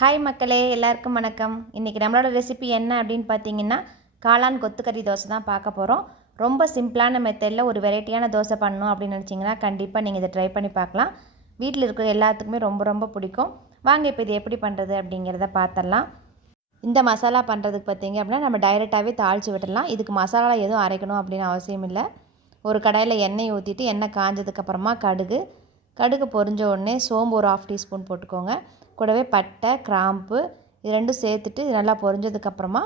Hi மக்களே, எல்லாருக்கும் வணக்கம். இன்றைக்கி நம்மளோட ரெசிபி என்ன அப்படின்னு பார்த்தீங்கன்னா, காளான் கொத்துக்கறி தோசை தான் பார்க்க போகிறோம். ரொம்ப சிம்பிளான மெத்தடில் ஒரு வெரைட்டியான தோசை பண்ணணும் அப்படின்னு நினச்சிங்கன்னா கண்டிப்பாக நீங்கள் இதை ட்ரை பண்ணி பார்க்கலாம். வீட்டில் இருக்கிற எல்லாத்துக்குமே ரொம்ப ரொம்ப பிடிக்கும். வாங்க இப்போ இது எப்படி பண்ணுறது அப்படிங்கிறத பார்த்துடலாம். இந்த மசாலா பண்ணுறதுக்கு பார்த்தீங்க அப்படின்னா நம்ம டைரெக்டாகவே தாளித்து விட்டுடலாம். இதுக்கு மசாலா எதுவும் அரைக்கணும் அப்படின்னு அவசியம் இல்லை. ஒரு கடாயில் எண்ணெய் ஊற்றிட்டு எண்ணெய் காஞ்சதுக்கப்புறமா கடுகு பொரிஞ்ச உடனே சோம்பு ஒரு 1/2 டீஸ்பூன் போட்டுக்கோங்க. கூடவே பட்டை, கிராம்பு இது ரெண்டும் சேர்த்துட்டு இது நல்லா பொரிஞ்சதுக்கப்புறமா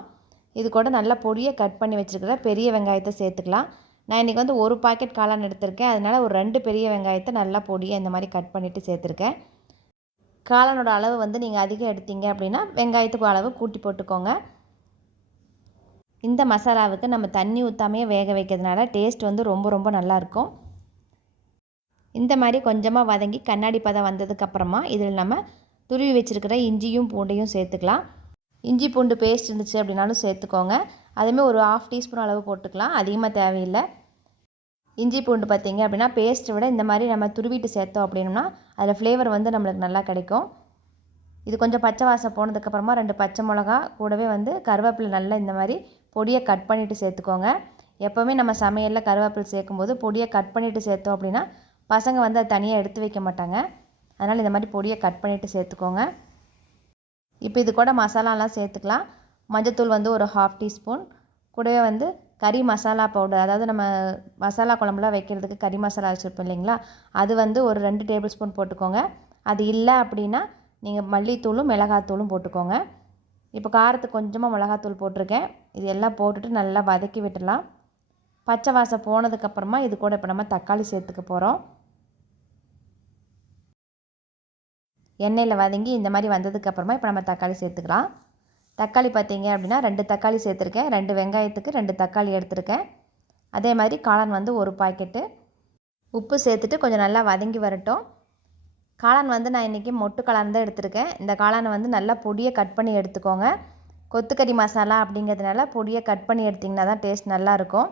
இது கூட நல்லா பொடியை கட் பண்ணி வச்சுருக்கிற பெரிய வெங்காயத்தை சேர்த்துக்கலாம். நான் இன்றைக்கி வந்து ஒரு பாக்கெட் காளான் எடுத்திருக்கேன். அதனால் ஒரு 2 பெரிய வெங்காயத்தை நல்லா பொடியை இந்த மாதிரி கட் பண்ணிவிட்டு சேர்த்துருக்கேன். காளானோட அளவு வந்து நீங்கள் அதிகம் எடுத்தீங்க அப்படின்னா வெங்காயத்துக்கு அளவு கூட்டி போட்டுக்கோங்க. இந்த மசாலாவுக்கு நம்ம தண்ணி ஊற்றாமையே வேக வைக்கிறதுனால டேஸ்ட் வந்து ரொம்ப ரொம்ப நல்லாயிருக்கும். இந்த மாதிரி கொஞ்சமாக வதங்கி கண்ணாடி பதம் வந்ததுக்கப்புறமா இதில் நம்ம துருவி வச்சுருக்கிற இஞ்சியும் பூண்டையும் சேர்த்துக்கலாம். இஞ்சி பூண்டு பேஸ்ட் இருந்துச்சு அப்படின்னாலும் சேர்த்துக்கோங்க. அதுவுமே ஒரு 1/2 டீஸ்பூன் அளவு போட்டுக்கலாம், அதிகமாக தேவையில்லை. இஞ்சி பூண்டு பார்த்திங்க அப்படின்னா பேஸ்ட்டை விட இந்த மாதிரி நம்ம துருவிட்டு சேர்த்தோம் அப்படின்னா அதில் ஃப்ளேவர் வந்து நம்மளுக்கு நல்லா கிடைக்கும். இது கொஞ்சம் பச்சை வாசம் போனதுக்கப்புறமா 2 பச்சை மிளகா கூடவே வந்து கருவேப்பிலை நல்லா இந்த மாதிரி பொடியை கட் பண்ணிவிட்டு சேர்த்துக்கோங்க. எப்போவுமே நம்ம சமையலில் கருவேப்பிலை சேர்க்கும்போது பொடியை கட் பண்ணிவிட்டு சேர்த்தோம் அப்படின்னா பசங்க வந்து அதை தனியாக எடுத்து வைக்க மாட்டாங்க. அதனால் இந்த மாதிரி பொடியை கட் பண்ணிவிட்டு சேர்த்துக்கோங்க. இப்போ இது கூட மசாலாலாம் சேர்த்துக்கலாம். மஞ்சத்தூள் வந்து ஒரு 1/2 டீஸ்பூன், கூடவே வந்து கறி மசாலா பவுடர், அதாவது நம்ம மசாலா குழம்புலாம் வைக்கிறதுக்கு கறி மசாலா வச்சுருப்போம் இல்லைங்களா, அது வந்து ஒரு 2 டேபிள் ஸ்பூன் போட்டுக்கோங்க. அது இல்லை அப்படின்னா நீங்கள் மல்லித்தூளும் மிளகாத்தூளும் போட்டுக்கோங்க. இப்போ காரத்துக்கு கொஞ்சமாக மிளகாத்தூள் போட்டிருக்கேன். இது எல்லாம் போட்டுட்டு நல்லா வதக்கி விட்டுடலாம். பச்சை வாசம் போனதுக்கப்புறமா இது கூட இப்போ நம்ம தக்காளி சேர்த்துக்க போகிறோம். எண்ணெயில் வதங்கி இந்த மாதிரி வந்ததுக்கப்புறமா இப்போ நம்ம தக்காளி சேர்த்துக்கலாம். தக்காளி பார்த்திங்க அப்படின்னா 2 தக்காளி சேர்த்துருக்கேன். 2 வெங்காயத்துக்கு 2 தக்காளி எடுத்துருக்கேன். அதே மாதிரி காளான் வந்து ஒரு பாக்கெட்டு. உப்பு சேர்த்துட்டு கொஞ்சம் நல்லா வதங்கி வரட்டும். காளான் வந்து நான் இன்றைக்கி மொட்டு காளான் தான் எடுத்திருக்கேன். இந்த காளானை வந்து நல்லா பொடியை கட் பண்ணி எடுத்துக்கோங்க. கொத்துக்கறி மசாலா அப்படிங்கிறதுனால பொடியை கட் பண்ணி எடுத்திங்கன்னா தான் டேஸ்ட் நல்லாயிருக்கும்.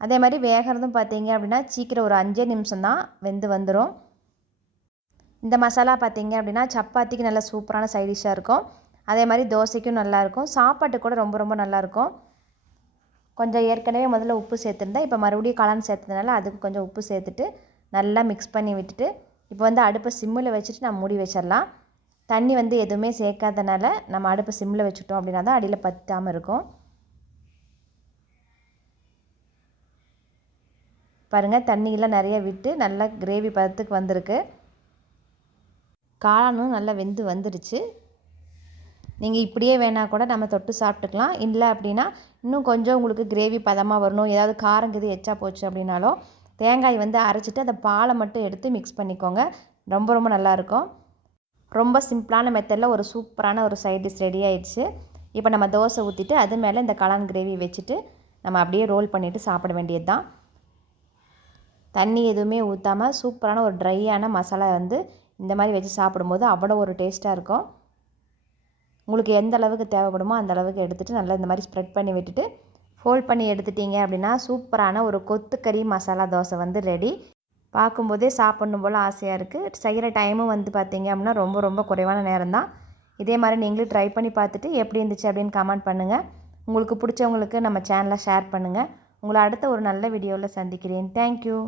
அதே மாதிரி வேகிறதும் பார்த்திங்க அப்படின்னா சீக்கிரம் ஒரு 5 நிமிஷம் தான் வெந்து வந்துடும். இந்த மசாலா பார்த்திங்க அப்படின்னா சப்பாத்திக்கு நல்லா சூப்பரான சைட் டிஷ்ஷாக இருக்கும். அதே மாதிரி தோசைக்கும் நல்லாயிருக்கும், சாப்பாட்டுக்கு கூட ரொம்ப ரொம்ப நல்லாயிருக்கும். கொஞ்சம் ஏற்கனவே முதல்ல உப்பு சேர்த்துருந்தேன். இப்போ மறுபடியும் காளான் சேர்த்ததுனால அதுக்கு கொஞ்சம் உப்பு சேர்த்துட்டு நல்லா மிக்ஸ் பண்ணி விட்டுட்டு இப்போ வந்து அடுப்பை சிம்மில் வச்சுட்டு நம்ம மூடி வச்சிடலாம். தண்ணி வந்து எதுவுமே சேர்க்காதனால நம்ம அடுப்பை சிம்மில் வச்சுட்டோம் அப்படின்னா தான் அடியில் பற்றாமல் இருக்கும். பாருங்கள், தண்ணியெல்லாம் நிறைய விட்டு நல்லா கிரேவி பதத்துக்கு வந்திருக்கு. காளானும் நல்லா வெந்து வந்துடுச்சு. நீங்கள் இப்படியே வேணால் கூட நம்ம தொட்டு சாப்பிட்டுக்கலாம். இல்லை அப்படின்னா இன்னும் கொஞ்சம் உங்களுக்கு கிரேவி பதமாக வரணும், ஏதாவது காரங்குது எச்சா போச்சு அப்படின்னாலும் தேங்காய் வந்து அரைச்சிட்டு அந்த பாலை மட்டும் எடுத்து மிக்ஸ் பண்ணிக்கோங்க. ரொம்ப ரொம்ப நல்லாயிருக்கும். ரொம்ப சிம்பிளான மெத்தடில் ஒரு சூப்பரான ஒரு சைட் டிஷ் ரெடி ஆயிடுச்சு. இப்போ நம்ம தோசை ஊற்றிட்டு அது மேலே இந்த காளான் கிரேவி வச்சுட்டு நம்ம அப்படியே ரோல் பண்ணிவிட்டு சாப்பிட வேண்டியது தான். தண்ணி எதுவுமே ஊற்றாமல் சூப்பரான ஒரு ட்ரையான மசாலா வந்து இந்த மாதிரி வச்சு சாப்பிடும்போது அவ்வளோ ஒரு டேஸ்ட்டாக இருக்கும். உங்களுக்கு எந்த அளவுக்கு தேவைப்படுமோ அந்த அளவுக்கு எடுத்துகிட்டு நல்லா இந்த மாதிரி ஸ்ப்ரெட் பண்ணி விட்டுட்டு ஃபோல்ட் பண்ணி எடுத்துட்டிங்க அப்படின்னா சூப்பரான ஒரு கொத்துக்கறி மசாலா தோசை வந்து ரெடி. பார்க்கும்போதே சாப்பிட்ணும் போல் ஆசையாக இருக்குது. செய்கிற டைமும் வந்து பார்த்திங்க அப்படின்னா ரொம்ப ரொம்ப குறைவான நேரம் தான். இதே மாதிரி நீங்களும் ட்ரை பண்ணி பார்த்துட்டு எப்படி இருந்துச்சு அப்படின்னு கமெண்ட் பண்ணுங்கள். உங்களுக்கு பிடிச்சவங்களுக்கு நம்ம சேனலை ஷேர் பண்ணுங்கள். உங்களை அடுத்த ஒரு நல்ல வீடியோவில் சந்திக்கிறேன். தேங்க்யூ.